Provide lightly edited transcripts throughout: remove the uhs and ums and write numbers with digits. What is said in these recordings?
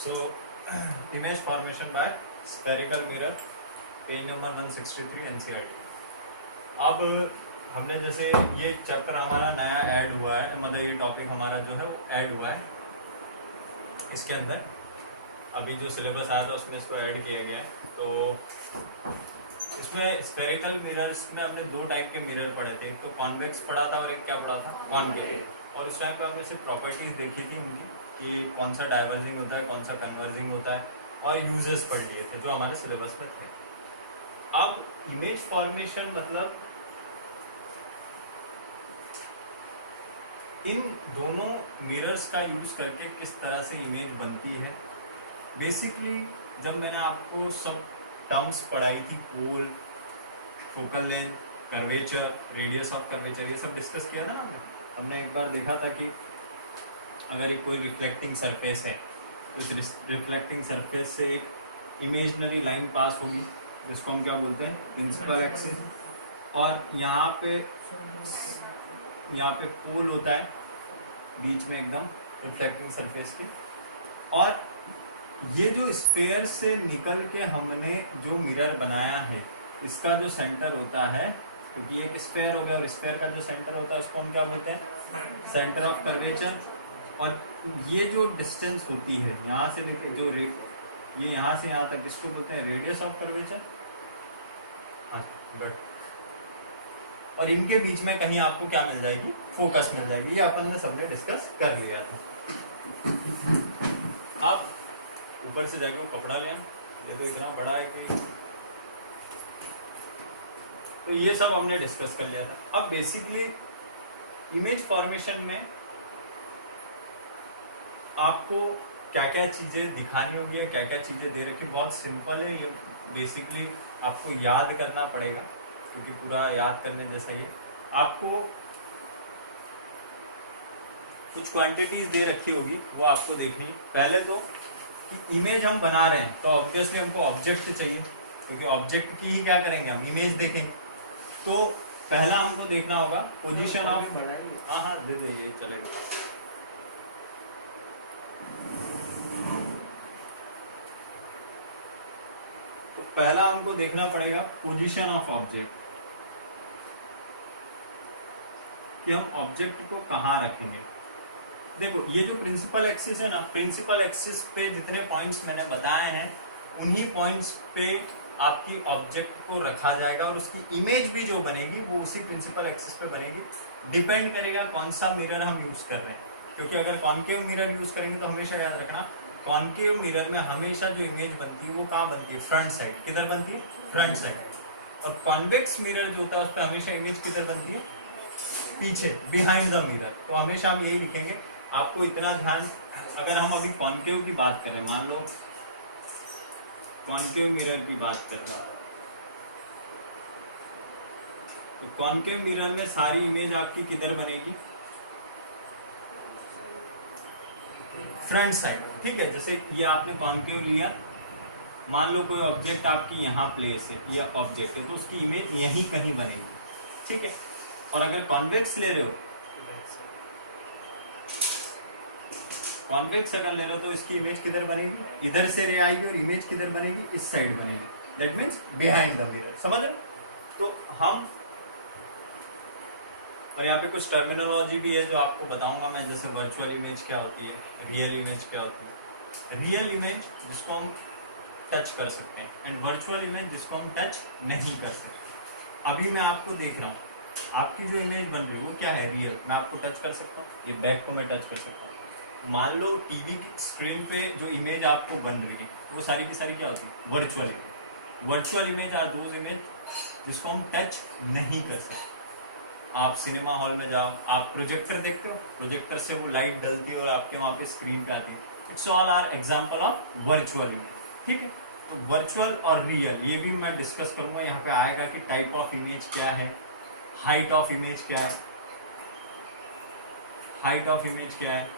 So image formation by spherical mirror, page number 163 NCERT। अब हमने जैसे ये चैप्टर हमारा नया ऐड हुआ है, मतलब ये टॉपिक हमारा जो है वो ऐड हुआ है इसके अंदर। अभी जो सिलेबस आया था उसमें इसको ऐड किया गया है। तो इसमें स्फेरिकल मिरर्स में हमने दो टाइप के मिरर पढ़े थे, एक तो कॉन्वेक्स पढ़ा था और एक क्या पढ़ा था, कॉनकेव। और उस टाइम पे हमने सिर्फ प्रॉपर्टीज देखी थी उनकी कि कौन सा डाइवर्जिंग होता है, कौन सा कन्वर्जिंग होता है, और यूजेस पढ़ लिए थे जो हमारे सिलेबस में थे। अब इमेज फॉर्मेशन मतलब इन दोनों मिरर्स का यूज करके किस तरह से इमेज बनती है। बेसिकली जब मैंने आपको सब टर्म्स पढ़ाई थी, pole, focal length, curvature, radius of curvature, ये सब डिस्कस किया था ना हमने एक बार देखा था कि अगर कोई रिफ्लेक्टिंग सरफेस है तो इस रिफ्लेक्टिंग सरफेस से एक इमेजनरी लाइन पास होगी जिसको हम क्या बोलते हैं, प्रिंसिपल एक्सिस। और यहाँ पे पोल होता है बीच में एकदम रिफ्लेक्टिंग सरफेस के। और ये जो स्फेयर से निकल के हमने जो मिरर बनाया है इसका जो सेंटर होता है, क्योंकि एक स्फेयर हो गया और स्फेयर का जो सेंटर होता है उसको हम क्या बोलते हैं, सेंटर ऑफ कर्वेचर। और ये जो डिस्टेंस होती है यहाँ से लेकर जो ये यहाँ से यहाँ तक, इसको बोलते हैं रेडियस ऑफ कर्वेचर। हाँ बट और इनके बीच में कहीं आपको क्या मिल जाएगी, फोकस मिल जाएगी। ये अपन ने सबने डिस्कस कर लिया था। अब ऊपर से जाके वो कपड़ा लें, ये तो इतना बड़ा है कि, तो ये सब हमने डिस्कस कर लिया था। अब बेसिकली इमेज फॉर्मेशन में आपको क्या क्या चीजें दिखानी होगी, क्या क्या चीजें दे रखी, बहुत सिंपल है ये। बेसिकली आपको याद करना पड़ेगा क्योंकि पूरा याद करने जैसा ही। आपको कुछ क्वांटिटीज दे रखी होगी वो आपको देखनी। पहले तो कि इमेज हम बना रहे हैं तो ऑब्वियसली हमको ऑब्जेक्ट चाहिए, क्योंकि ऑब्जेक्ट की ही क्या करेंगे हम, इमेज देखेंगे। तो पहला हमको देखना होगा पोजीशन ऑफ, हाँ हाँ दे देंगे चलेगा। तो पहला हमको देखना पड़ेगा पोजीशन ऑफ ऑब्जेक्ट, कि हम ऑब्जेक्ट को कहाँ रखेंगे। देखो ये जो प्रिंसिपल एक्सिस है ना, प्रिंसिपल एक्सिस पे जितने पॉइंट्स मैंने बताए हैं उन्हीं पॉइंट्स पे आपकी ऑब्जेक्ट को रखा जाएगा और उसकी इमेज भी जो बनेगी वो उसी प्रिंसिपल एक्सिस पे बनेगी। डिपेंड करेगा कौन सा मिरर हम यूज कर रहे हैं, क्योंकि अगर कॉनकेव मिरर यूज करेंगे तो हमेशा याद रखना कॉनकेव मिरर में हमेशा जो इमेज बनती है वो कहाँ बनती है, फ्रंट साइड। किधर बनती है, फ्रंट साइड। और कॉन्वेक्स मिरर जो होता है उस पर हमेशा इमेज किधर बनती है, पीछे, बिहाइंड द मिरर। तो हमेशा हम यही लिखेंगे। आपको इतना ध्यान, अगर हम अभी कॉनकेव की बात करें, मान लो कॉनकेव मिरर की बात कर रहे हैं, तो कॉनकेव मिरर में सारी इमेज आपकी किधर बनेगी, फ्रंट साइड। ठीक है, जैसे ये आपने कॉनकेव लिया, मान लो कोई ऑब्जेक्ट आपकी यहाँ प्लेस है, ये ऑब्जेक्ट है तो उसकी इमेज यहीं कहीं बनेगी। ठीक है, और अगर कॉन्वेक्स ले रहे हो, कॉन्वेक्स अगर ले लो तो इसकी इमेज किधर बनेगी, इधर से रे आएगी और इमेज किधर बनेगी, इस साइड बनेगी। That means behind the mirror. समझ रहे? तो हम, और यहाँ पे कुछ टर्मिनोलॉजी भी है जो आपको बताऊंगा मैं, जैसे वर्चुअल इमेज क्या होती है, रियल इमेज क्या होती है। रियल इमेज जिसको हम टच कर सकते हैं एंड वर्चुअल इमेज जिसको हम टच नहीं कर सकते। अभी मैं आपको देख रहा हूँ, आपकी जो इमेज बन रही है वो क्या है, रियल। मैं आपको टच कर सकता हूँ, ये बैक को मैं टच कर सकता हूँ। मान लो टीवी की स्क्रीन पे जो इमेज आपको बन रही है वो सारी की सारी क्या होती है, virtual image. Virtual image are those image जिसको हम टच नहीं कर सकते। आप सिनेमा हॉल में जाओ, आप प्रोजेक्टर देखते हो, प्रोजेक्टर से वो लाइट डलती है और आपके वहाँ पे स्क्रीन पे आती है। It's all are example of virtual image. ठीक है, तो वर्चुअल और रियल ये भी मैं डिस्कस करूंगा। यहाँ पे आएगा कि टाइप ऑफ इमेज क्या है, हाइट ऑफ इमेज क्या है, हाइट ऑफ इमेज क्या है।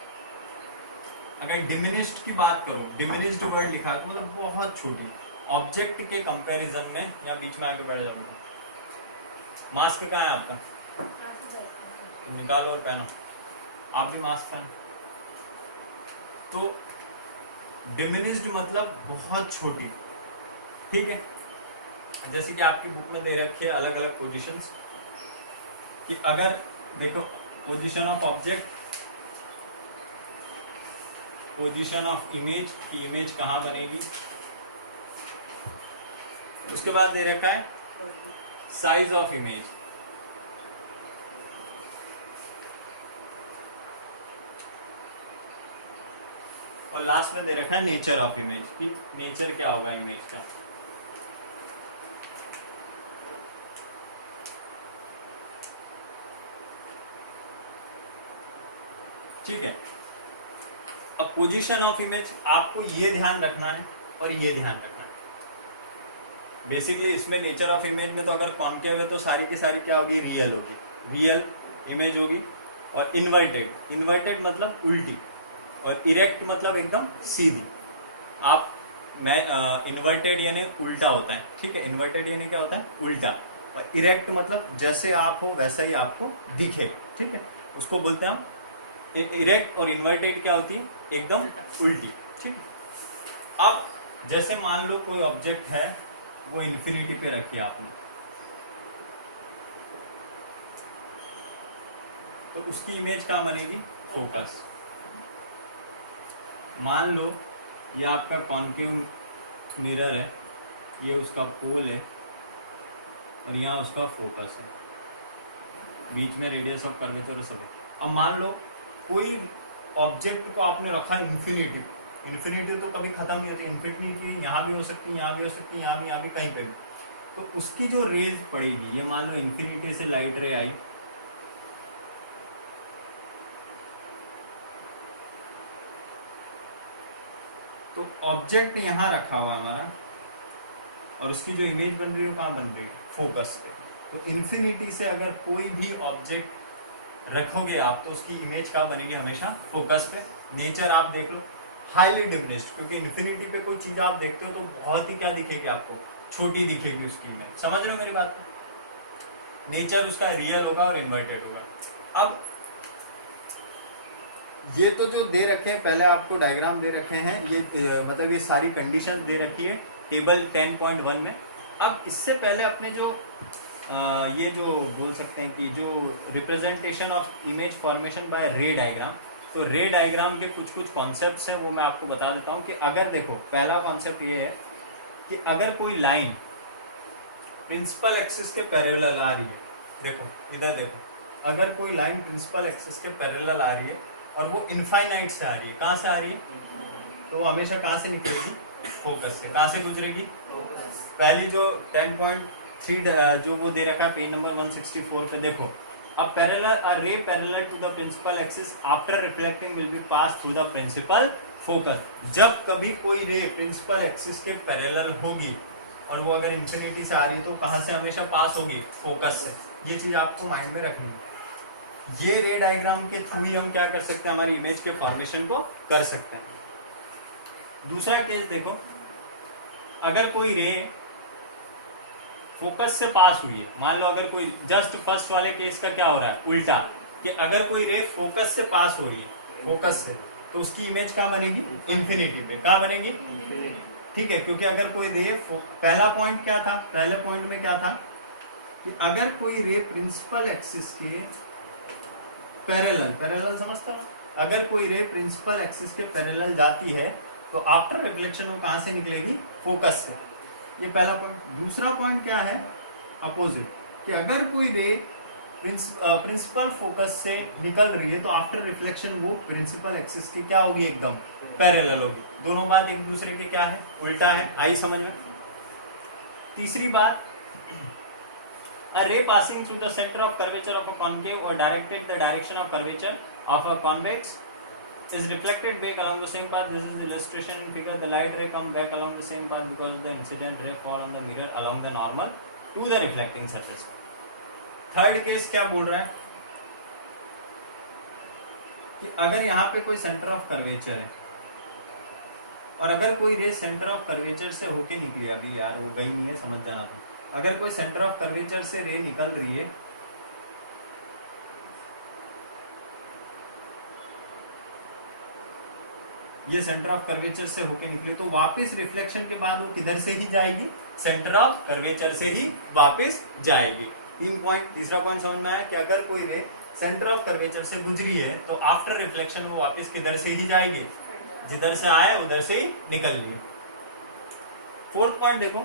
अगर डिमिनिश्ड की बात करूं, डिमिनिश्ड वर्ड लिखा है तो मतलब बहुत छोटी, ऑब्जेक्ट के कंपैरिजन में। यहाँ बीच में आके बैठ जाओ। मास्क कहाँ है आपका, निकालो और पहनो। आप भी मास्क पहनो। तो डिमिनिश्ड मतलब बहुत छोटी, ठीक है। जैसे कि आपकी बुक में दे रखे हैं अलग अलग पोजीशंस, कि अगर देखो position of object, position of image की इमेज कहाँ बनेगी, उसके बाद दे रखा है साइज ऑफ इमेज, और लास्ट में दे रखा है नेचर ऑफ इमेज, कि नेचर क्या होगा इमेज का। ठीक है। अब पोजीशन ऑफ इमेज आपको ये ध्यान रखना है और ये ध्यान रखना है। बेसिकली इसमें नेचर ऑफ इमेज में तो अगर कॉन्केव है तो सारी की सारी क्या होगी, रियल होगी, रियल इमेज होगी। और इन्वर्टेड, इन्वर्टेड मतलब उल्टी, और इरेक्ट मतलब एकदम सीधी। आप मैं इन्वर्टेड यानी उल्टा होता है, ठीक है। इन्वर्टेड यानी क्या होता है, उल्टा। और इरेक्ट मतलब जैसे आप हो वैसा ही आपको दिखे, ठीक है। उसको बोलते हैं हम इरेक्ट। और इन्वर्टेड क्या होती है, एकदम उल्टी, ठीक। अब जैसे मान लो कोई ऑब्जेक्ट है, वो इन्फिनिटी पे रखी आपने, तो उसकी इमेज क्या बनेगी, फोकस। मान लो ये आपका कॉन्केव मिरर है, ये उसका पोल है, और यहाँ उसका फोकस है, बीच में रेडियस ऑफ कर्वेचर सब है। अब मान लो कोई ऑब्जेक्ट को आपने रखा इन्फिनिटी, इन्फिनिटी तो कभी खत्म नहीं होती, इन्फिनिटी यहाँ भी हो सकती है, यहाँ भी हो सकती है, यहाँ भी कहीं पे भी। तो उसकी जो रेज पड़ेगी, ये मान लो इन्फिनिटी से लाइट रे आई, तो ऑब्जेक्ट यहाँ रखा हुआ हमारा, और उसकी जो इमेज बन रही है वो कहाँ बन रही है, फोकस पे। तो इन्फिनिटी से अगर कोई भी ऑब्जेक्ट रखोगे आप, तो उसकी इमेज कहाँ बनेगी, हमेशा फोकस पे। नेचर आप देख लो, हाईली डिमिनिश्ड, क्योंकि इन्फिनिटी पे कोई चीज आप देखते हो तो बहुत ही क्या दिखेगी आपको, छोटी दिखेगी उसकी इमेज। समझ रहे हो मेरी बात। नेचर उसका रियल होगा और इन्वर्टेड होगा। अब ये तो जो दे रखे हैं, पहले आपको डायग्राम दे रखे हैं, ये मतलब ये सारी कंडीशन दे रखी है टेबल 10.1 में। अब इससे पहले अपने जो ये जो बोल सकते हैं कि जो representation of image formation by रे डायग्राम, तो रे डायग्राम के कुछ कुछ कॉन्सेप्ट्स हैं, वो मैं आपको बता देता हूँ। कि अगर देखो, पहला कॉन्सेप्ट ये है कि अगर कोई लाइन प्रिंसिपल एक्सिस के पैरेलल आ रही है, देखो इधर देखो, अगर कोई लाइन प्रिंसिपल एक्सिस के पैरेलल आ रही है और वो इनफाइनाइट से आ रही है, कहाँ से आ रही है, तो वो हमेशा कहाँ से निकलेगी, फोकस से। कहाँ से गुजरेगी, पहली जो 10.3 जो वो दे रखा है पेज नंबर 164 पे, देखो। अब parallel, a ray parallel to the principal axis after reflecting will be pass through the principal focus. जब कभी कोई रे प्रिंसिपल एक्सिस के पैरेलल होगी और वो अगर इंफिनिटी से आ रही है, तो कहाँ से हमेशा पास होगी, फोकस से। ये चीज आपको माइंड में रखनी है। ये रे डायग्राम के थ्रू ही हम क्या कर सकते हैं, हमारी इमेज के फॉर्मेशन को कर सकते हैं। दूसरा केस देखो, अगर कोई रे फोकस से पास हुई है, मान लो अगर कोई, जस्ट फर्स्ट वाले केस का क्या हो रहा है, उल्टा, कि अगर कोई रे फोकस से पास हो रही है, फोकस से, तो उसकी इमेज क्या बनेगी, इन्फिनिटी पे। क्या बनेगी, ठीक है। क्योंकि अगर कोई रे, पहला पॉइंट क्या था, पहले पॉइंट में क्या था कि अगर कोई रे प्रिंसिपल एक्सिस के पैरेलल, पैरेलल समझता हूँ, अगर कोई रे प्रिंसिपल एक्सिस के पैरेलल जाती है, तो आफ्टर रिफ्लेक्शन वो कहाँ से निकलेगी, फोकस से। ये पहला पॉइंट। दूसरा पॉइंट क्या है, अपोजिट, कि अगर कोई रे प्रिंसिपल फोकस से निकल रही है, तो आफ्टर रिफ्लेक्शन वो प्रिंसिपल एक्सिस की क्या होगी, एकदम पैरेलल होगी। दोनों बात एक दूसरे के क्या है, उल्टा है। आई समझ में। तीसरी बात, a ray passing through the center of curvature of a concave or directed the direction of curvature of a convex is reflected back along the same path. This is the illustration in figure. The light ray comes back along the same path because the incident ray fall on the mirror along the normal to the reflecting surface. Third case क्या बोल रहा है कि अगर यहाँ पे कोई centre of curvature है और अगर कोई रे सेंटर ऑफ कर्वेचर से होके निकली, अभी यार वो गई नहीं है, समझ जाना। अगर कोई सेंटर ऑफ कर्वेचर से रे निकल रही है, ये सेंटर ऑफ कर्वेचर से होके निकले तो वापस रिफ्लेक्शन के बाद वो किधर से ही जाएगी, सेंटर ऑफ कर्वेचर से ही वापस जाएगी। 3 पॉइंट। तीसरा पॉइंट समझ में आया कि अगर कोई रे सेंटर ऑफ कर्वेचर से गुजरी है तो आफ्टर रिफ्लेक्शन वो वापस किधर से ही जाएगी, जिधर से आए उधर से ही निकल ली। 4th पॉइंट देखो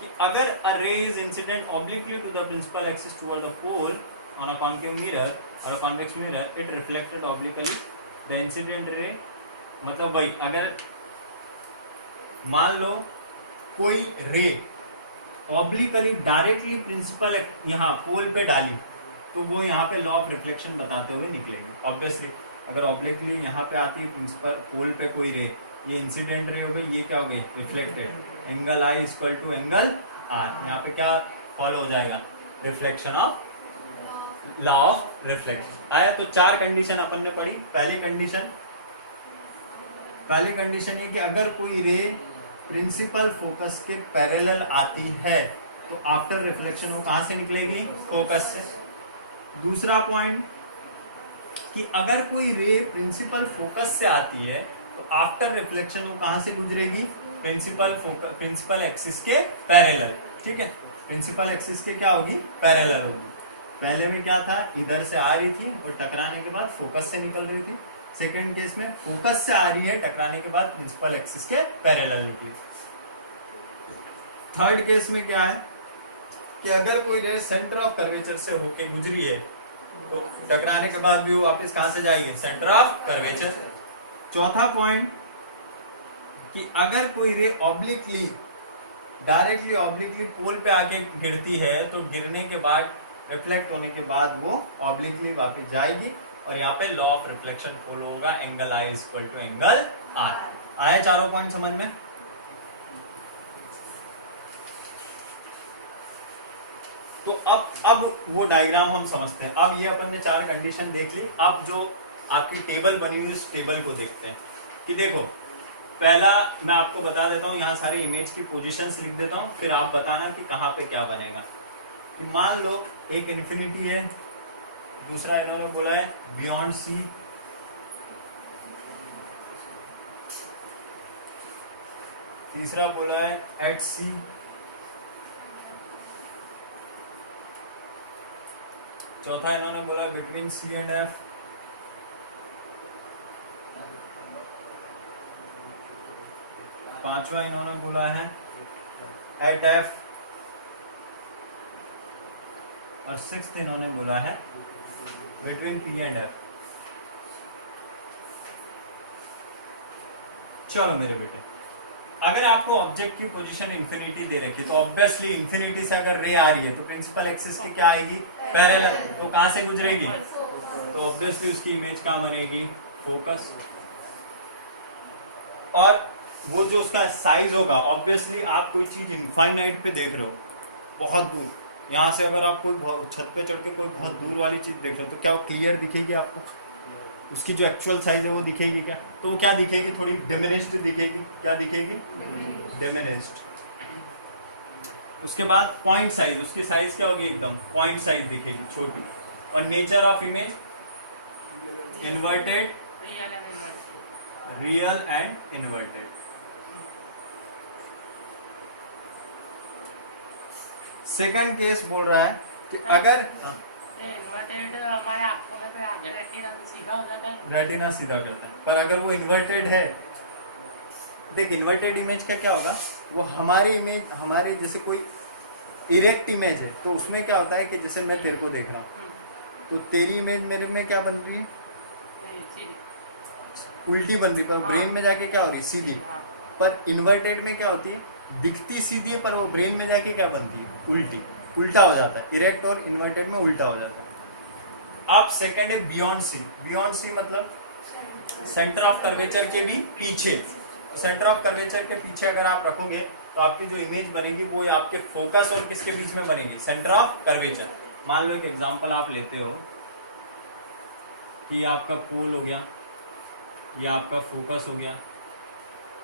कि अगर a ray is incident obliquely to the principal axis toward the pole on a concave mirror और a convex mirror, it reflected obliquely the incident ray. मतलब भाई अगर मान लो कोई रे ऑब्लिकली डायरेक्टली प्रिंसिपल यहाँ पोल पे डाली तो वो यहाँ पे लॉ ऑफ रिफ्लेक्शन बताते हुए निकलेगी। ऑब्वियसली अगर ऑब्लिकली यहाँ पे आती है प्रिंसिपल पोल पे कोई रे, ये इंसिडेंट रे हो गई, ये क्या हो गई, reflected. Angle I equal to angle R, यहाँ पे क्या फॉलो हो जाएगा, reflection of law of reflection. आया तो 4 कंडीशन अपन ने पढ़ी। पहली कंडीशन ये कि अगर कोई रे प्रिंसिपल फोकस के पैरेलल आती है तो आफ्टर रिफ्लेक्शन वो कहां से निकलेगी, फोकस से। दूसरा पॉइंट कि अगर कोई रे प्रिंसिपल फोकस से आती है तो आफ्टर रिफ्लेक्शन वो कहां से गुजरेगी, प्रिंसिपल एक्सिस के पैरेलल। ठीक है, प्रिंसिपल एक्सिस के क्या होगी, पैरेलल होगी। पहले में क्या था, इधर से आ रही थी और टकराने के बाद फोकस से निकल रही थी। सेकंड केस में फोकस से आ रही है, टकराने के बाद प्रिंसिपल एक्सिस के पैरेलल निकली। थर्ड केस में क्या है कि अगर कोई रे सेंटर ऑफ कर्वेचर से होके गुजरी है तो टकराने के बाद भी वो वापस कहां से जाएगी, सेंटर ऑफ कर्वेचर। चौथा पॉइंट कि अगर कोई रे ऑब्लिकली डायरेक्टली ऑब्लिकली पोल पे आके गिरती है तो गिरने के बाद रिफ्लेक्ट होने के बाद वो ऑब्लिकली वापस जाएगी और यहाँ पे लॉ ऑफ रिफ्लेक्शन फॉलो होगा, angle I equal to angle R. आया 4 पॉइंट समझ में। तो अब वो डायग्राम हम समझते हैं। अब ये अपन ने 4 कंडीशन देख ली। अब जो आपकी टेबल बनी हुई इस टेबल को देखते हैं कि देखो, पहला मैं आपको बता देता हूँ, यहाँ सारे इमेज की पोजीशंस लिख देता हूँ, फिर आप बताना कि कहाँ पे क्या बनेगा। मान लो एक इन्फिनिटी है, दूसरा इन्होंने बोला है बियॉन्ड सी, तीसरा बोला है एट सी, चौथा इन्होंने बोला बिटवीन सी एंड एफ, पांचवा इन्होंने बोला है एट एफ, और 6th इन्होंने बोला है बिटवीन पी एंड एफ। चलो मेरे बेटे, अगर आपको ऑब्जेक्ट की पोजीशन इंफिनिटी दे रखी तो ऑब्वियसली इंफिनिटी से अगर रे आ रही है तो प्रिंसिपल एक्सिस की क्या आएगी, पैरेलल। तो कहां से गुजरेगी, तो ऑब्वियसली उसकी इमेज कहां बनेगी, फोकस। और वो जो उसका साइज होगा, ऑब्वियसली आप कोई चीज इनफाइनाइट पे देख रहे हो, बहुत दूर, यहाँ से अगर आप कोई छत पे चढ़ के कोई बहुत दूर वाली चीज देख रहे हो तो क्या वो क्लियर दिखेगी आपको, उसकी जो एक्चुअल साइज है वो दिखेगी क्या, तो वो क्या दिखेगी, थोड़ी डिमिनिश्ड दिखेगी। क्या दिखेगी, डिमिनिश्ड। उसके बाद पॉइंट साइज, उसकी साइज क्या होगी, एकदम पॉइंट साइज दिखेगी, छोटी। और nature of image inverted, real and inverted. Second case बोल रहा है कि अगर रेटिना सीधा करता है, पर अगर वो इन्वर्टेड है, देख इन्वर्टेड इमेज का क्या होगा, वो हमारी इमेज, हमारे जैसे कोई इरेक्ट इमेज है तो उसमें क्या होता है कि जैसे मैं तेरे को देख रहा हूँ तो तेरी इमेज मेरे में क्या बन रही है, उल्टी बन रही है, पर ब्रेन में जाके क्या हो रही है, सीधी। पर इन्वर्टेड में क्या होती है, दिखती सीधी है पर वो ब्रेन में जाके क्या बनती है, उल्टी, उल्टा हो जाता है। इरेक्ट और इन्वर्टेड में उल्टा हो जाता है। अब सेकंड है बियॉन्ड सी। बियॉन्ड सी मतलब सेंटर ऑफ कर्वेचर के भी पीछे। तो सेंटर ऑफ कर्वेचर के पीछे अगर आप रखोगे तो आपकी जो इमेज बनेगी वो आपके फोकस और किसके बीच में बनेगी, सेंटर ऑफ कर्वेचर। मान लो एक एग्जांपल आप लेते हो कि आपका पोल हो गया, ये आपका फोकस हो गया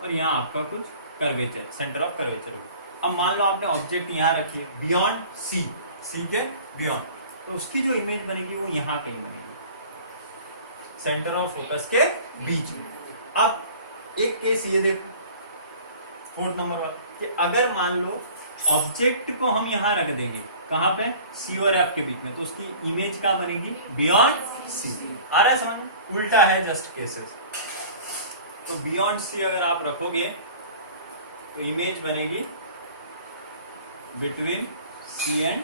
और यहाँ आपका कुछ कर्वेचर, सेंटर ऑफ कर्वेचर हो। अब मान लो आपने ऑब्जेक्ट यहाँ रखी बियॉन्ड सी, सी के बियॉन्ड, तो उसकी जो इमेज बनेगी वो यहाँ कहीं बनेगी, सेंटर ऑफ फोकस के बीच में। अब एक केस ये देखो, फोर्थ नंबर वाला, कि अगर मान लो ऑब्जेक्ट को हम यहां रख देंगे, कहां पे, सी और एफ के बीच में, तो उसकी इमेज क्या बनेगी, बियॉन्ड सी। आ रहा है समझ, उल्टा है जस्ट केसेस। तो बियॉन्ड सी अगर आप रखोगे तो इमेज बनेगी between C and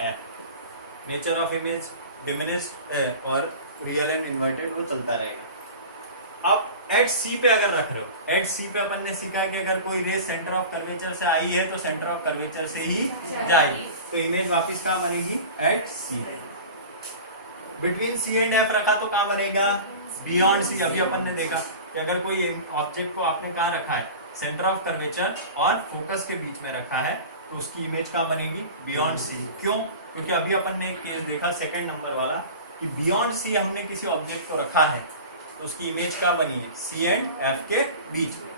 F. Nature of image diminished और रियल एंड इन्वर्टेड वो चलता रहेगा। अब एट सी पे अगर रख रहे हो, एट सी पे अपन ने सीखा कि अगर कोई रे सेंटर ऑफ कर्वेचर से आई है तो सेंटर ऑफ कर्वेचर से ही जाएगी, तो इमेज वापस कहां बनेगी, at C. Between C and F रखा तो कहां बनेगा, बियॉन्ड सी। अभी अपन ने देखा कि अगर कोई ऑब्जेक्ट को आपने कहां रखा है, सेंटर ऑफ कर्वेचर और फोकस के बीच में रखा है, तो उसकी इमेज कहां बनेगी, बियॉन्ड सी। क्यों, क्योंकि अभी अपन ने एक केस देखा सेकंड नंबर वाला कि बियॉन्ड सी हमने किसी ऑब्जेक्ट को रखा है तो उसकी इमेज क्या बनी है, सी एंड एफ के बीच में।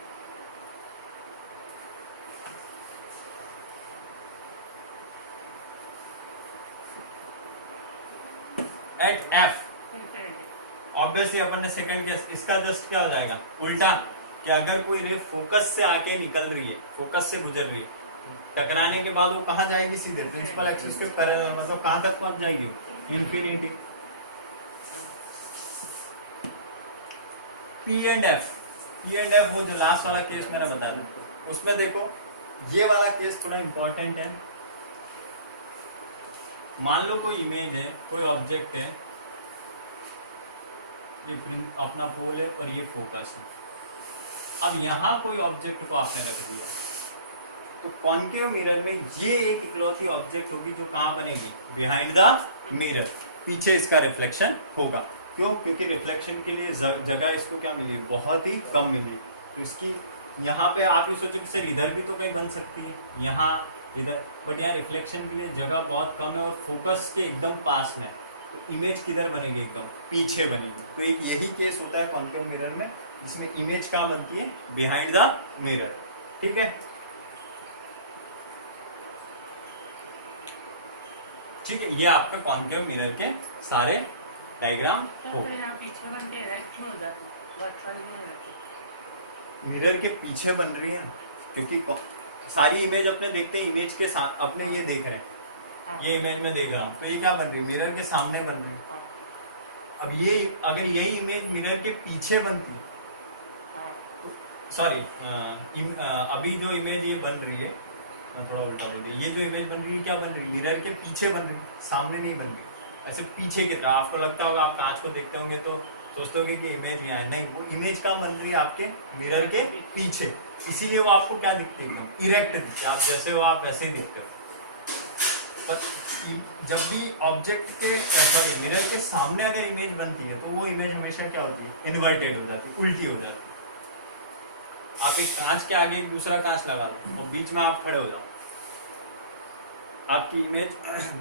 एट एफ ऑब्वियसली अपन ने सेकंड केस, इसका जस्ट क्या हो जाएगा, उल्टा, कि अगर कोई रे फोकस से आके निकल रही है, फोकस से गुजर रही है, टकराने के बाद वो कहां जाएगी, सीधे प्रिंसिपल एक्सिस के पैरेलल, मतलब कहां तक पहुंच जाएगी, इंफिनिटी। पी एंड एफ वो जो लास्ट वाला केस मैंने बताया था, उसमें देखो ये वाला केस थोड़ा इंपॉर्टेंट है। मान लो कोई इमेज है, कोई ऑब्जेक्ट है, ये अपना पोल है और ये फोकस है। अब यहां कोई ऑब्जेक्ट को आपने रख दिया, तो कॉन्केव मिरर में ये एक इकलौती ऑब्जेक्ट होगी जो कहां बनेगी, बिहाइंड द मिरर, पीछे इसका रिफ्लेक्शन होगा। क्यों, क्योंकि रिफ्लेक्शन के लिए जगह इसको क्या मिली, बहुत ही कम मिली। तो इसकी यहाँ पे आप ये सोचो सर इधर भी तो कहीं बन सकती है, यहाँ इधर, बट यहाँ रिफ्लेक्शन के लिए जगह बहुत कम है और फोकस के एकदम पास में, तो इमेज किधर बनेगी, एकदम पीछे बनेगी। तो एक यही केस होता है कॉन्केव मिरर में, जिसमें इमेज क्या बनती है, बिहाइंड द मिरर। ठीक है, ठीक है, ये आपका कॉन्केव मिरर के सारे डायग्राम हो। मिरर के पीछे बन रही है क्योंकि सारी इमेज अपने देखते हैं, इमेज के साथ अपने ये देख रहे हैं, ये इमेज में देख रहा हूँ, तो ये क्या बन रही है, मिरर के सामने बन रही है। अब ये अगर यही इमेज मिरर के पीछे बनती, सॉरी अभी जो इमेज ये बन रही है, मैं थोड़ा उल्टा बोल दिया, ये जो इमेज बन रही है क्या बन रही है, मिरर के पीछे बन रही है, सामने नहीं बन रही, ऐसे पीछे की तरह। आपको लगता होगा, आप कांच को देखते होंगे तो सोचते होंगे कि इमेज यहाँ है, नहीं, वो इमेज कहाँ बन रही है, आपके मिरर के पीछे, इसीलिए वो आपको क्या दिखते, एकदम इरेक्ट दिखते, आप जैसे हो आप वैसे ही दिखते हो। पर जब भी ऑब्जेक्ट के सॉरी मिरर के सामने अगर इमेज बनती है तो वो इमेज हमेशा क्या होती है, इन्वर्टेड हो जाती है, उल्टी हो जाती है। आप एक कांच के आगे एक दूसरा कांच लगा दो और बीच में आप खड़े हो जाओ, आपकी इमेज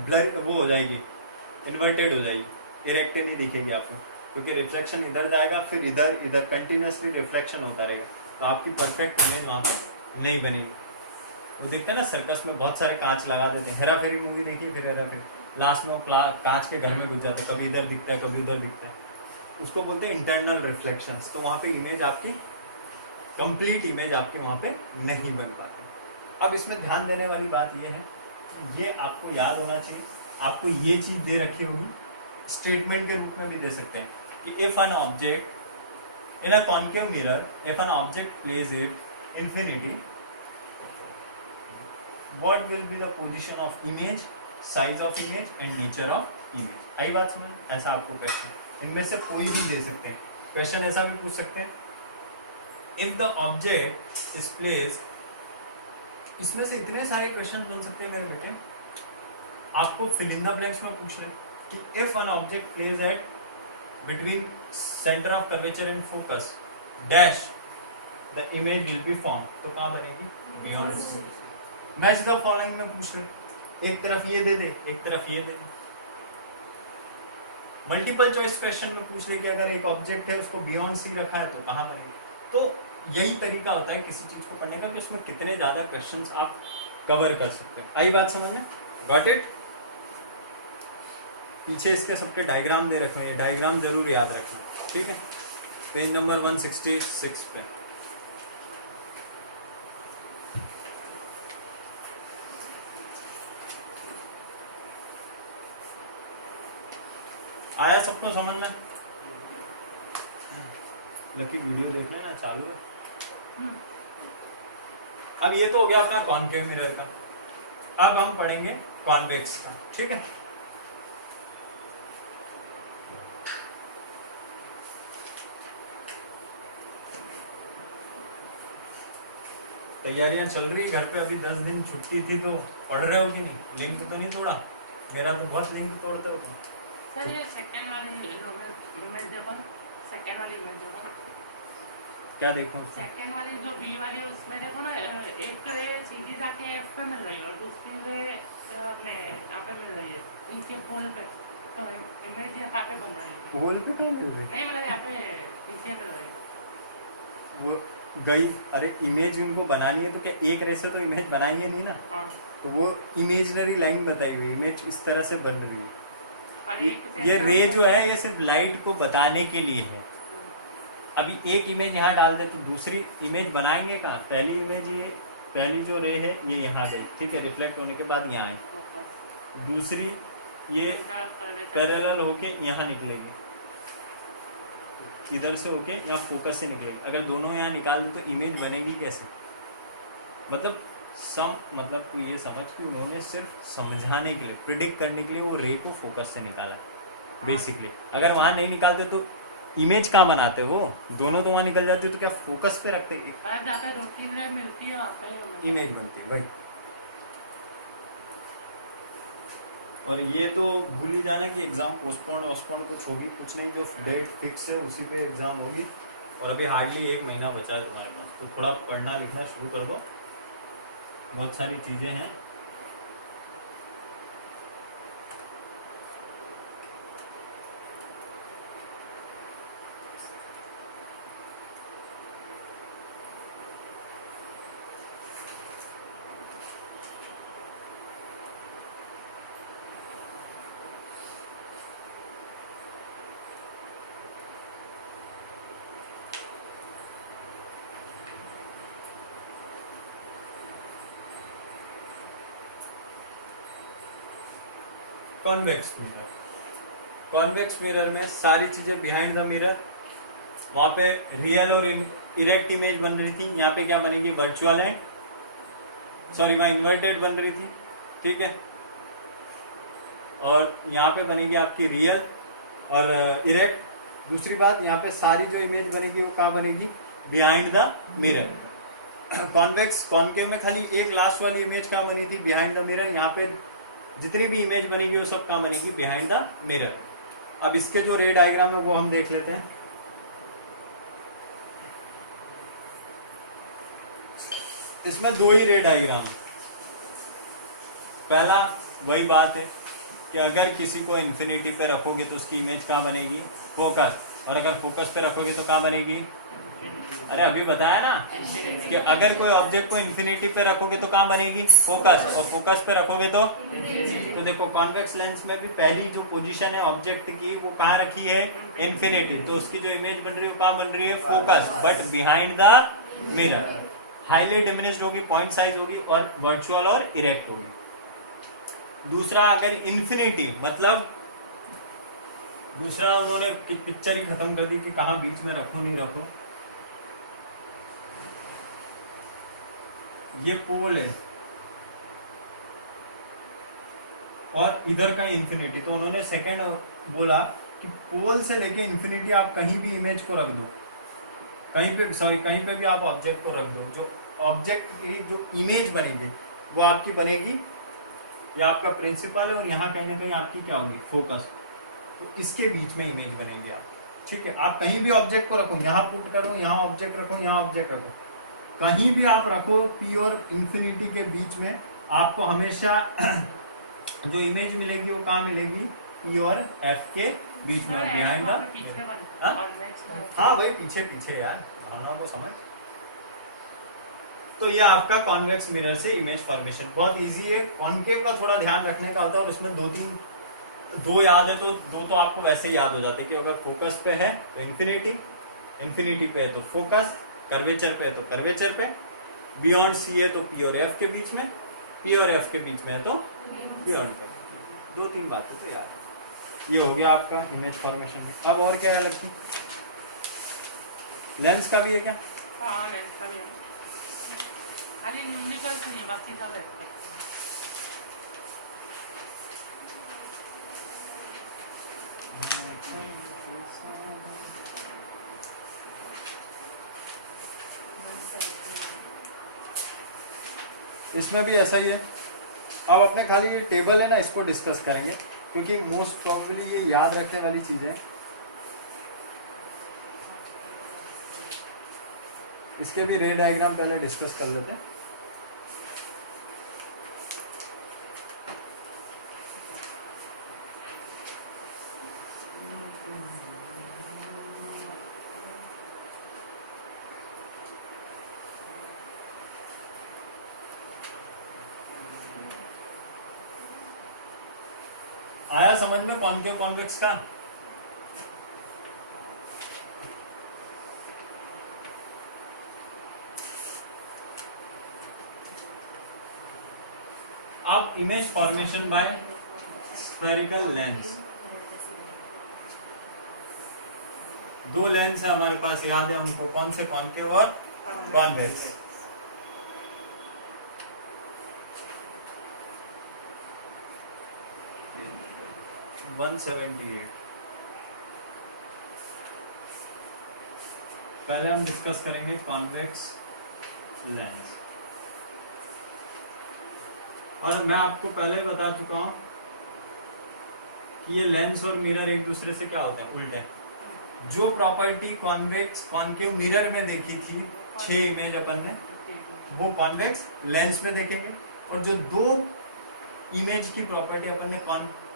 ब्लर वो हो जाएगी, इन्वर्टेड हो जाएगी, इरेक्ट नहीं दिखेगी आपको, क्योंकि रिफ्लेक्शन इधर जाएगा, फिर इधर इधर कंटिन्यूअसली रिफ्लेक्शन होता रहेगा, तो आपकी परफेक्ट इमेज वहां पर नहीं बनेगी। वो देखते हैं ना सर्कस में बहुत सारे कांच लगा देते हैं, हेरा फेरी मूवी देखिए, फिर हेरा फेरी लास्ट में वो कांच के घर में घुस जाते हैं, कभी इधर दिखता है कभी उधर दिखता है, उसको बोलते हैं इंटरनल रिफ्लेक्शंस। तो वहां पे इमेज आपकी कंप्लीट इमेज आपके वहां पे नहीं बन पाती। अब इसमें ध्यान देने वाली बात यह है कि ये आपको याद होना चाहिए, आपको ये चीज दे रखी होगी, स्टेटमेंट के रूप में भी दे सकते हैं कि if an object in a concave mirror, if an object place it infinity, what will be the position of image, size of image and nature of image। आई बात समझ, ऐसा आपको क्वेश्चन इनमें से कोई भी दे सकते हैं। क्वेश्चन ऐसा भी पूछ सकते हैं, if the object is placed, इसमें से इतने सारे क्वेश्चन बन सकते हैं मेरे बेटे, आपको फिल इन द ब्लैंक्स में पूछ रहे कि if an object placed at between center of curvature and focus dash the image will be formed, तो कहाँ बनेगी, beyond। मैच द फॉलोइंग में पूछ रहे, एक तरफ ये दे दे एक तरफ ये दे दे। मल्टीपल चॉइस क्वेश्चन में पूछ ले कि अगर एक ऑब्जेक्ट है उसको बियॉन्ड सी रखा है तो कहां बनेगी। तो यही तरीका होता है किसी चीज को पढ़ने का कि उसमें कितने ज्यादा क्वेश्चंस आप कवर कर सकते हैं। आई बात समझ में, गॉट इट। पीछे इसके सबके डायग्राम दे रखे हैं, ये डायग्राम जरूर याद रखना, ठीक है। पेज नंबर 166 पे आया सबको समझ में? लकी वीडियो देख लेना, चालू है। अब ये तो हो गया अपना कॉनकेव मिरर का। अब हम पढ़ेंगे कॉन्वेक्स का, ठीक है। तैयारियां चल रही है घर पे, अभी 10 दिन छुट्टी थी तो पढ़ रहे हो कि नहीं? लिंक तो नहीं तोड़ा? मेरा तो बहुत लिंक तोड़ते हो तुम। सर ये सेकंड वाली इमेज देखो, सेकंड वाली इमेज देखो। क्या देखो? सेकंड वाली जो बी वाली उसमें देखो ना, एक तो ये सीधी जाके एफ पे मिल रही है और दूसरी वे अपने यहाँ पे मिल रही है नीचे पोल पे। तो इमेज यहाँ पे बन रही है। पोल पे कहाँ मिल रही? नहीं मतलब यहाँ पे नीचे मिल रही है। वो गई, अरे इमेज उनको बनानी है तो क्या एक रे से तो इमेज बनाएंगे नहीं ना। हाँ। तो वो इमेजनरी लाइन बताई हुई, इमेज इस तरह से बन रही है। और ये रे जो है ये सिर्फ लाइट को बताने के लिए है। अभी एक इमेज यहाँ डाल दे तो दूसरी इमेज बनाएंगे कहाँ? पहली इमेज ये, पहली जो रे है ये यहाँ गई, ठीक है, रिफ्लेक्ट होने के बाद यहाँ आई। दूसरी ये पैरेलल होके यहाँ निकलेगी, इधर से होके यहाँ फोकस से निकलेगी। अगर दोनों यहाँ निकाल दे तो इमेज बनेगी कैसे? मतलब मतलब कोई ये समझ कि उन्होंने सिर्फ समझाने के लिए, प्रिडिक्ट करने के लिए वो रे को फोकस से निकाला है बेसिकली। अगर वहां नहीं निकालते तो इमेज कहाँ बनाते? वो दोनों तो वहां निकल जाते तो क्या फोकस पे रखते? मिलती है वहाँ पे इमेज बनती है भाई। और ये तो भूल ही जाना कि एग्जाम पोस्टपोन कुछ होगी, कुछ नहीं, जो डेट फिक्स है उसी पे एग्जाम होगी। और अभी हार्डली 1 महीना बचा है तुम्हारे पास, तो थोड़ा पढ़ना लिखना शुरू कर दो, बहुत सारी चीजें हैं। कॉन्वेक्स मिरर, कॉन्वेक्स मिरर में सारी चीजें बिहाइंड द मिरर। वहां पे रियल और इरेक्ट इमेज बन रही थी, यहाँ पे क्या बनेगी? वर्चुअल एंड सॉरी वहां इन्वर्टेड बन रही थी, ठीक है। और यहाँ पे बनेगी आपकी रियल और इरेक्ट। दूसरी बात, यहाँ पे सारी जो इमेज बनेगी वो कहाँ बनेगी? Behind the mirror. Convex concave में खाली एक लास्ट वाली इमेज कहाँ बनी थी? Behind the mirror. यहाँ पे जितनी भी इमेज बनेगी वो सब कहाँ बनेगी? Behind the mirror. अब इसके जो रे डायग्राम है वो हम देख लेते हैं। इसमें 2 ही रे डायग्राम है। पहला वही बात है कि अगर किसी को इन्फिनिटी पे रखोगे तो उसकी इमेज कहाँ बनेगी? फोकस। और अगर फोकस पे रखोगे तो कहाँ बनेगी? अरे अभी बताया ना कि अगर कोई ऑब्जेक्ट को इन्फिनिटी पे रखोगे तो कहाँ बनेगी? फोकस। और फोकस पे रखोगे तो देखो कॉन्वेक्स लेंस में भी पहली जो पोजीशन है ऑब्जेक्ट की वो कहाँ रखी है? इन्फिनिटी। तो उसकी जो इमेज बन रही है वो कहाँ बन रही है? Focus, but behind the mirror. Highly diminished होगी, पॉइंट साइज होगी और वर्चुअल और इरेक्ट होगी। दूसरा, अगर इन्फिनिटी मतलब दूसरा उन्होंने पिक्चर ही खत्म कर दी कि कहाँ बीच में रखो नहीं रखो। ये पोल है और इधर का इन्फिनिटी, तो उन्होंने सेकंड बोला कि पोल से लेके इन्फिनिटी आप कहीं भी इमेज को रख दो, कहीं पे भी आप ऑब्जेक्ट को रख दो, जो ऑब्जेक्ट की जो इमेज बनेगी वो आपकी बनेगी, ये आपका प्रिंसिपल है और यहाँ कहीं ना कहीं आपकी क्या होगी? फोकस। तो इसके बीच में इमेज बनेगी आप, ठीक है। आप कहीं भी ऑब्जेक्ट को रखो, यहाँ पुट करो, यहाँ ऑब्जेक्ट रखो, यहाँ ऑब्जेक्ट रखो, कहीं भी आप रखो पी और इन्फिनिटी के बीच में आपको हमेशा जो इमेज मिलेगी वो कहाँ मिलेगी? पी और एफ के बीच में, बिहाइंड द। हाँ भाई पीछे पीछे यार, भावनाओं को समझ। तो ये आपका कॉन्वेक्स मिरर से इमेज फॉर्मेशन बहुत इजी है। कॉनकेव का थोड़ा ध्यान रखने का होता है और उसमें 2 याद है तो 2 तो आपको वैसे ही याद हो जाते कि अगर फोकस पे है तो इन्फिनिटी पे है तो फोकस, कर्वेचर पे है तो कर्वेचर पे, बियॉन्ड सी है तो पी और एफ के बीच में, पी और एफ के बीच में है तो बियॉन्ड। 2-3 बातें तो यार। ये हो गया आपका इमेज फॉर्मेशन भी। अब और क्या है लगती, लेंस का भी है क्या? हाँ लेंस का भी है, खाली न्यूमेरिकल्स नहीं बाकी सब है। इसमें भी ऐसा ही है। अब अपने खाली ये टेबल है ना, इसको डिस्कस करेंगे क्योंकि मोस्ट प्रोबेबली ये याद रखने वाली चीज है। इसके भी रे डायग्राम पहले डिस्कस कर लेते हैं। आया समझ में कॉनकेव कॉन्वेक्स का? अब image formation by spherical lens. दो लेंस है हमारे पास, याद है हमको, कौन से? कॉनकेव और कॉन्वेक्स। पहले हम डिस्कस करेंगे कॉन्वेक्स लेंस। और मैं आपको पहले बता चुका हूं कि ये लेंस और मिरर एक दूसरे से क्या होते हैं, उल्टे। जो प्रॉपर्टी कॉन्वेक्स कॉनकेव मिरर में देखी थी 6 इमेज अपन ने, वो कॉन्वेक्स लेंस में देखेंगे। और जो 2 इमेज की प्रॉपर्टी अपन ने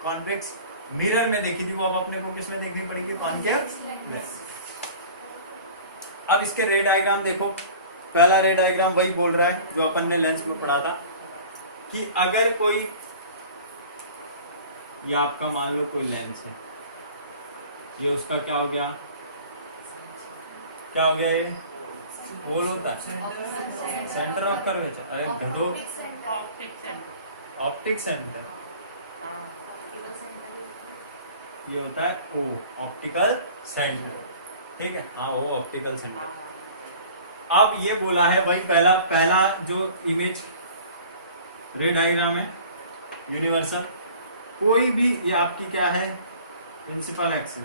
कॉन्वेक्स मिरर में देखी थी, वो अब अपने को किस में देखनी पड़ेगी, कॉनकेव लेंस। अब इसके रे डायग्राम देखो। पहला रे डायग्राम वही बोल रहा है जो अपन ने लेंस में पढ़ा था कि अगर कोई, ये आपका मान लो कोई लेंस है, ये उसका क्या हो गया, क्या हो गया, ये होल होता है, सेंटर ऑफ कर्वेचर। अरे घटो, ऑप्टिक सेंटर, ये होता है ओ, ऑप्टिकल सेंटर। ठीक है, हाँ वो ऑप्टिकल सेंटर। अब ये बोला है वही पहला जो इमेज रे डायग्राम है यूनिवर्सल। कोई भी, ये आपकी क्या है, प्रिंसिपल एक्सिस।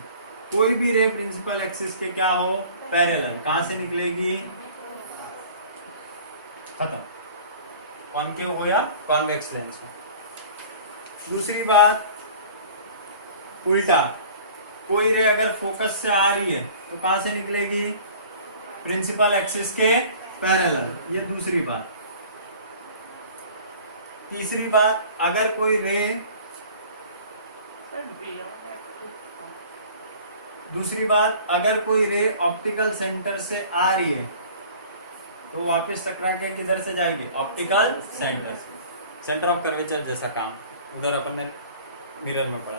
कोई भी रे प्रिंसिपल एक्सिस के क्या हो, पैरेलल। कहां से निकलेगी, खत्म, कॉनकेव हो या कॉन्वेक्स लेंस में। दूसरी बात, उल्टा, कोई रे अगर फोकस से आ रही है तो कहां से निकलेगी, प्रिंसिपल एक्सिस के पैरेलल। ये दूसरी बात। तीसरी बात, अगर कोई रे, दूसरी बात, अगर कोई रे ऑप्टिकल सेंटर से आ रही है तो वापस टकरा के किधर से जाएगी, ऑप्टिकल सेंटर से। सेंटर ऑफ कर्वेचर जैसा काम उधर अपन ने मिरर में पढ़ा।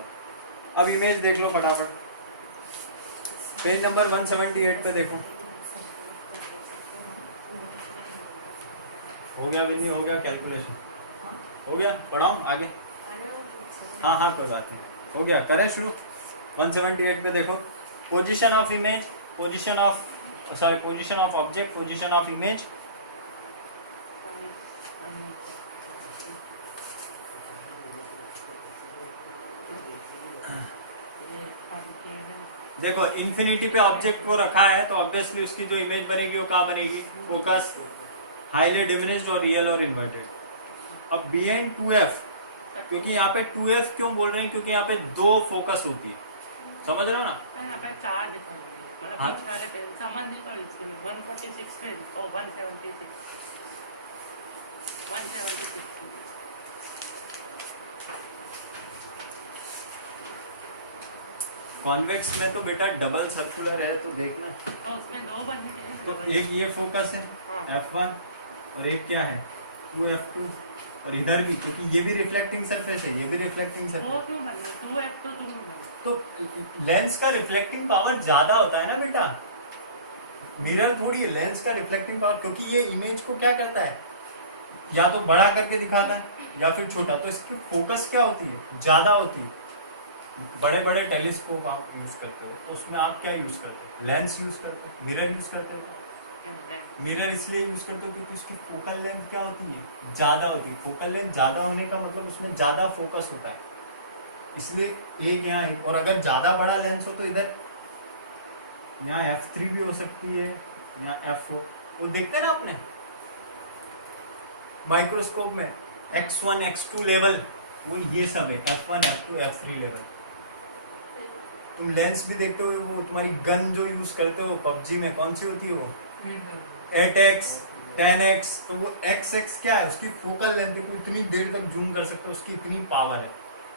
अब इमेज देख लो फटाफट, पेज नंबर 178 पे देखो। हो गया विन्नी, हो गया कैलकुलेशन, हो गया, बढ़ाओ आगे। हाँ हाँ कोई बात नहीं, हो गया, करें शुरू। 178 पे देखो, position of image, position of object, position of image. देखो इन्फिनिटी पे ऑब्जेक्ट को रखा है तो ऑब्वियसली उसकी जो इमेज बनेगी वो कहाँ बनेगी, फोकस, हाईली डिमिनिश्ड और रियल और इन्वर्टेड। अब बिहाइंड 2f, क्योंकि यहाँ पे 2f क्यों बोल रहे हैं, क्योंकि यहाँ पे 2 फोकस होती है, समझ रहे हो ना। हाँ। कॉन्वेक्स में तो बेटा डबल सर्कुलर है, तो देखना, तो उसमें 2 बनने चाहिए। तो एक ये फोकस है f1 और एक क्या है 2f2, और इधर भी, क्योंकि ये भी रिफ्लेक्टिंग सरफेस है, ये भी रिफ्लेक्टिंग सरफेस। तो लेंस का रिफ्लेक्टिंग पावर ज्यादा होता है ना बेटा, मिरर थोड़ी है। लेंस का रिफ्लेक्टिंग पावर, क्योंकि ये इमेज को क्या करता है, या तो बड़ा करके दिखाता है या फिर छोटा, तो इसकी फोकस क्या होती है, ज्यादा होती है। बड़े बड़े टेलीस्कोप आप यूज करते हो तो उसमें आप क्या यूज करते हो? लेंस यूज करते हो, मिरर यूज करते हो। मिरर इसलिए यूज करते हो क्योंकि उसकी फोकल लेंथ क्या होती है? ज्यादा होती है। फोकल लेंथ ज्यादा होने का मतलब उसमें ज्यादा फोकस होता है, इसलिए एक यहाँ एक। और अगर ज्यादा बड़ा लेंस हो तो इधर यहाँ f3 भी हो सकती है, यहाँ f4। वो देखते हैं ना आपने माइक्रोस्कोप में x1 x2 लेवल, वो ये सब है f1 f2 f3 लेवल। तुम लेंस भी देखते हो, वो तुम्हारी गन जो यूज करते हो पबजी में कौन सी होती है वो 8x 10x, तो वो xx क्या है? उसकी फोकल लेंथ है, इतनी देर तक जूम कर सकते हो, उसकी इतनी पावर है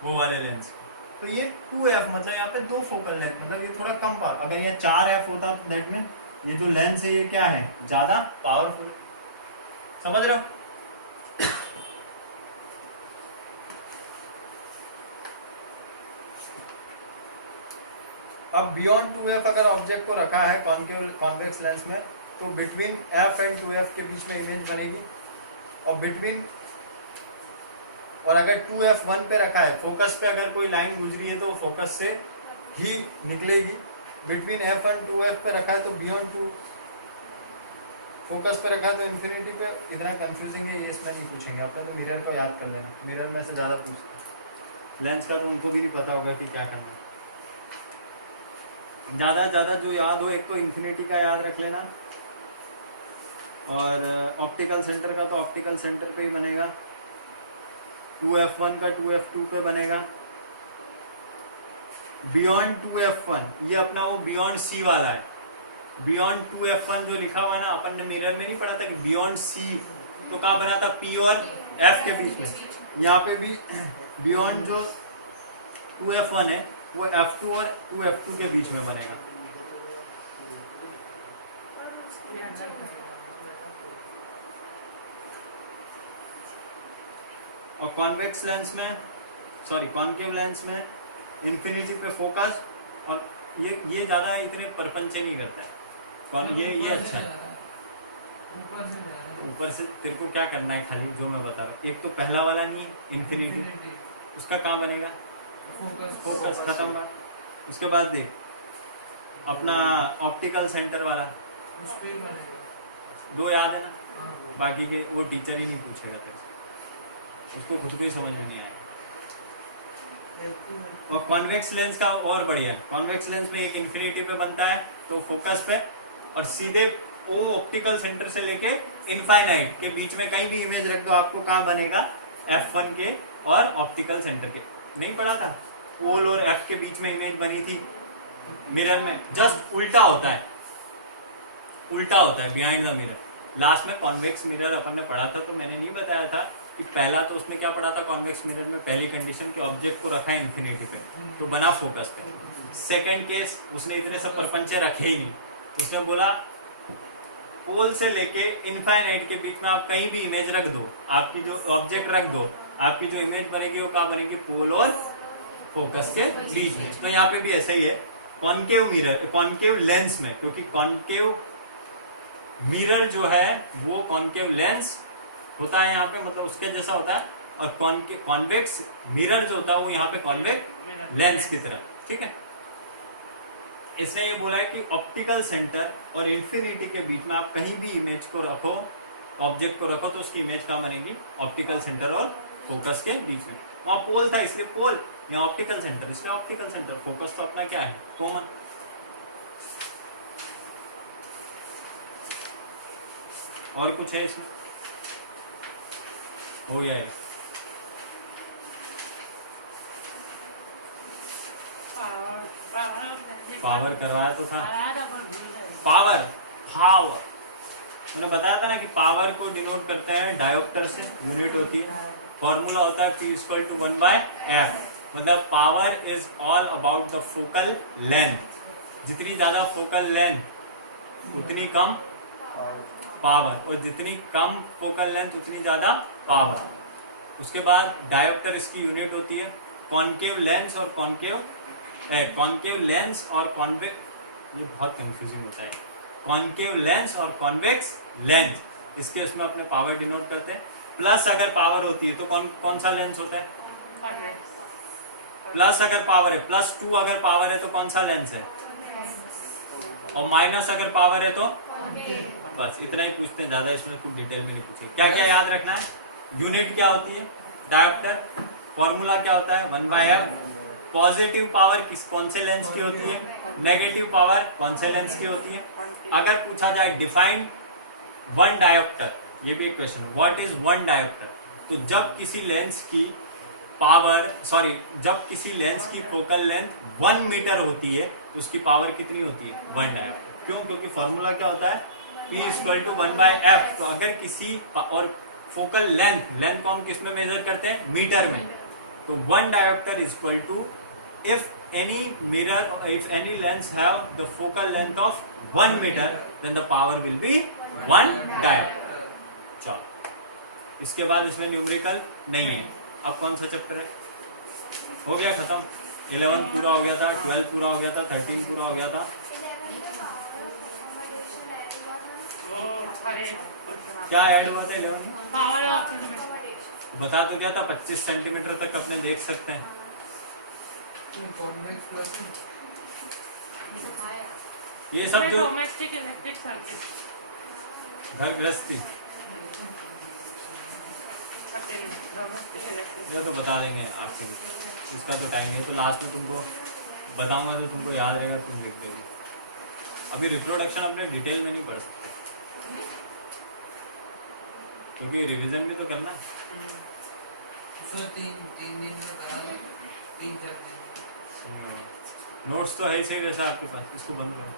वो वाले लेंस। तो ये 2f मतलब यहाँ पे 2 फोकल लेंथ, मतलब ये थोड़ा कम पावर। अगर ये 4f होता तो दैट मीन ये जो लेंस है ये क्या है? ज्यादा पावरफुल। समझ रहे हो? अब बियॉन्ड 2f अगर ऑब्जेक्ट को रखा है कॉन्वेक्स लेंस में, तो बिटवीन f एंड 2f के बीच में इमेज बनेगी। और बिटवीन, और अगर 2f 1 पे रखा है, फोकस पे अगर कोई लाइन गुजरी है तो वो फोकस से ही निकलेगी। बिटवीन f एंड 2f पे रखा है तो बियॉन्ड 2 फोकस पे रखा है तो इन्फिनिटी पे। इतना कंफ्यूजिंग है ये, इसमें नहीं पूछेंगे, अपने तो मिरर को याद कर लेना, मिरर में से ज्यादा पूछते हैं। लेंस का तो उनको भी नहीं पता होगा कि क्या करना है। ज्यादा जो याद हो, एक तो इन्फिनिटी का याद रख लेना, और ऑप्टिकल सेंटर का तो ऑप्टिकल सेंटर पे ही बनेगा, 2f1 का 2f2 पे बनेगा। बियॉन्ड 2f1 ये अपना वो बियॉन्ड सी वाला है। बियॉन्ड 2f1 जो लिखा हुआ है ना, अपन ने मिरर में नहीं पढ़ा था कि बियॉन्ड सी, तो कहाँ बना था? p और f के बीच में। यहाँ पे भी बियॉन्ड जो 2f1 है वो f2 और 2f2 के बीच में बनेगा। और कॉन्वेक्स लेंस में, सॉरी कॉन्केव लेंस में इन्फिनिटी पे फोकस, और ये ज्यादा इतने परपंचे नहीं करता है। ये अच्छा है। ऊपर से तेरे को क्या करना है खाली, जो मैं बता रहा हूँ, एक तो पहला वाला नहीं इन्फिनिटी, उसका कहाँ बनेगा? फोकस खत्म बात। उसके बाद देख अपना ऑप्टिकल सेंटर वाला, दो याद है ना, बाकी के वो टीचर ही नहीं पूछेगा तेरे से, उसको खुद को ही समझ में नहीं आएगा। और कॉन्वेक्स लेंस का और बढ़िया, कॉन्वेक्स लेंस में एक इन्फिनिटी पे बनता है तो फोकस पे, और सीधे वो ऑप्टिकल सेंटर से लेके इनफाइनाइट के बीच में कहीं भी इमेज रख दो, आपको कहाँ बनेगा? f1 के और ऑप्टिकल सेंटर के। नहीं पढ़ा था? पोल और f के बीच में इमेज बनी थी मिरर में, जस्ट उल्टा होता है, उल्टा होता है बिहाइंड द मिरर। लास्ट में कॉन्वेक्स मिरर अपन ने पढ़ा था, तो मैंने नहीं बताया था कि पहला तो उसमें क्या पढ़ा था कॉन्वेक्स मिरर में, पहली कंडीशन कि ऑब्जेक्ट को रखा है इन्फिनिटी पे तो बना फोकस पे। सेकंड केस उसने इतने सब परपंचे रखे ही नहीं, उसने बोला पोल से लेके इनफाइनाइट के बीच में आप कहीं भी इमेज रख दो, आपकी जो ऑब्जेक्ट रख दो, आपकी जो इमेज बनेगी वो कहाँ बनेगी? पोल और फोकस के बीच में। तो यहाँ पे भी ऐसा ही है कॉन्केव मिरर, कॉन्केव लेंस में, क्योंकि कॉन्केव मिरर जो है वो कॉन्केव लेंस होता है यहाँ पे, मतलब उसके जैसा होता है, और कॉन्वेक्स मिरर जो होता है वो यहाँ पे कॉन्वेक्स लेंस की तरह। ठीक है, इसने ये बोला है कि ऑप्टिकल सेंटर और इन्फिनिटी के बीच में आप कहीं भी इमेज को रखो, ऑब्जेक्ट को रखो, तो उसकी इमेज कहाँ बनेगी? ऑप्टिकल सेंटर और फोकस के बीच में। वहां पोल था इसलिए पोल, यहाँ ऑप्टिकल सेंटर इसलिए ऑप्टिकल सेंटर। फोकस तो अपना क्या है? कॉमन। और कुछ है इसमें? हो गया है। पावर करवाया तो था, पावर मैंने बताया था ना कि पावर को डिनोट करते हैं डायोप्टर से, यूनिट होती है, फॉर्मूला होता है P = 1/f, मतलब power is all about the focal length. जितनी ज्यादा फोकल लेंथ उतनी कम पावर, और जितनी कम फोकल लेंथ उतनी ज्यादा पावर। उसके बाद डायोप्टर इसकी यूनिट होती है। कॉन्केव लेंस और कॉन्केव लेंस और कॉन्वेक्स, ये बहुत कंफ्यूजिंग होता है, कॉन्केव लेंस और कॉन्वेक्स लेंस, इसके उसमें अपने पावर डिनोट करते हैं। प्लस अगर पावर होती है तो कौन सा लेंस होता है? प्लस अगर पावर है, +2 अगर पावर है तो कौन सा लेंस है, और माइनस अगर पावर है तो बस इतना ही पूछते हैं, ज्यादा इसमें कुछ डिटेल में नहीं पूछे। क्या क्या याद रखना है, यूनिट क्या होती है डायोप्टर, फॉर्मूला क्या होता है 1/f, पॉजिटिव पावर कौन से लेंस की होती है, नेगेटिव पावर कौन से लेंस की होती है। अगर पूछा जाए डिफाइन वन डायोप्टर, ये भी एक question, what is one dioptre, तो जब किसी लेंस की जब किसी लेंस की फोकल लेंथ 1 मीटर होती है तो उसकी पावर कितनी होती है 1 डायोप्टर। क्यों, क्योंकि फॉर्मूला क्या होता है P = 1/f। तो अगर किसी और फोकल लेंथ को हम किस में मेजर करते हैं, मीटर में, तो 1 dioptre is equal to if any lens have the focal length of 1 meter then the power will be 1 diopter। चलो, इसके बाद इसमें न्यूमेरिकल नहीं है। अब कौन सा चैप्टर है, हो गया खत्म, 11 पूरा हो गया था, 12 पूरा हो गया था, 13 पूरा हो गया था। क्या ऐड हुआ था 11 में, बता तो क्या था, 25 सेंटीमीटर तक अपने देख सकते हैं। ये सब जो घर गृहस्थी ये तो बता देंगे आपके, उसका तो टाइम है, तो लास्ट में तुमको बताऊंगा तो तुमको याद रहेगा, तुम लिख देंगे। अभी रिप्रोडक्शन अपने डिटेल में नहीं पढ़ सकते क्योंकि रिवीजन भी तो करना है। तीन दिन में करा, 3-4 दिन नोट्स तो है ही सही वैसे आपके पास, इसको बंद करो।